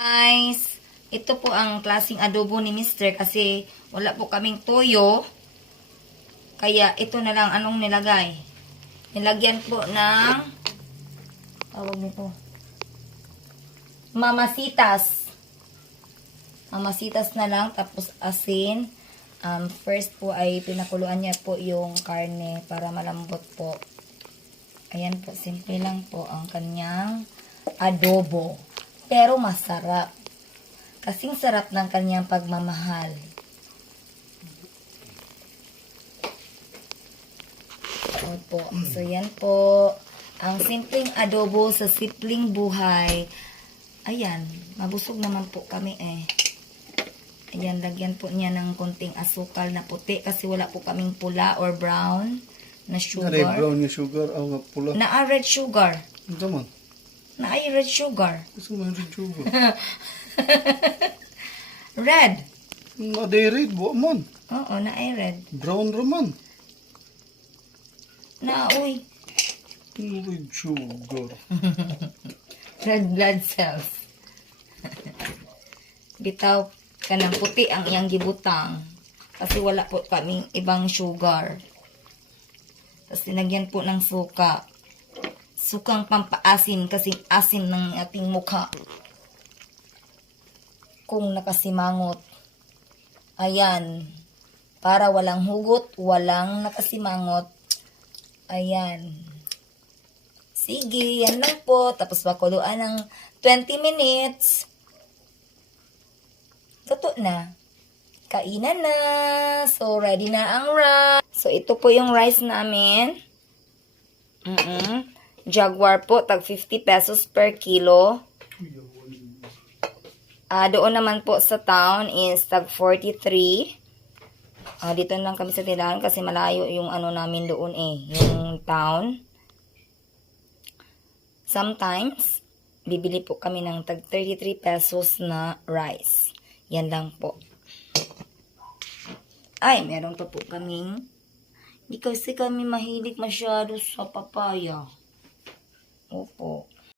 Guys, ito po ang klaseng adobo ni Mr. kasi wala po kaming toyo. Kaya ito na lang anong nilagay. Nilagyan po ng tawag nito. Mamasitas. Mamasitas na lang tapos asin. First po ay pinakuluan niya po yung karne para malambot po. Ayan po, simple lang po ang kanyang adobo. Pero masarap. Kasing sarap ng kanyang pagmamahal. Opo. So, yan po. Ang simpleng adobo sa simpleng buhay. Ayan. Mabusog naman po kami eh. Ayan, lagyan po niya ng konting asukal na puti kasi wala po kaming pula or brown na sugar. Red brown yung sugar, nga pula. Na red sugar. Ito man. Na red sugar. Gusto mo yung red sugar. Red. Ada red, buwa man. Oo, na red. Brown raman. Na, uy. Red sugar. Red blood cells. Bitaw ka ng puti ang iyang gibutang. Kasi wala po kaming ibang sugar. Tapos tinagyan po ng suka. Sukang pampaasin kasing asin ng ating mukha. Kung nakasimangot. Ayan. Para walang hugot, walang nakasimangot. Ayan. Sige, yan lang po. Tapos pakuluan ng 20 minutes. Totoo na. Kainan na. So, ready na ang rice. So, ito po yung rice namin. Jaguar po, tag 50 pesos per kilo. Doon naman po sa town is tag 43. Dito lang kami sa tindahan kasi malayo yung ano namin doon eh, yung town. Sometimes, bibili po kami ng tag 33 pesos na rice. Yan lang po. Ay, meron pa po kaming, hindi kasi kami mahilig masyado sa papaya. Opo.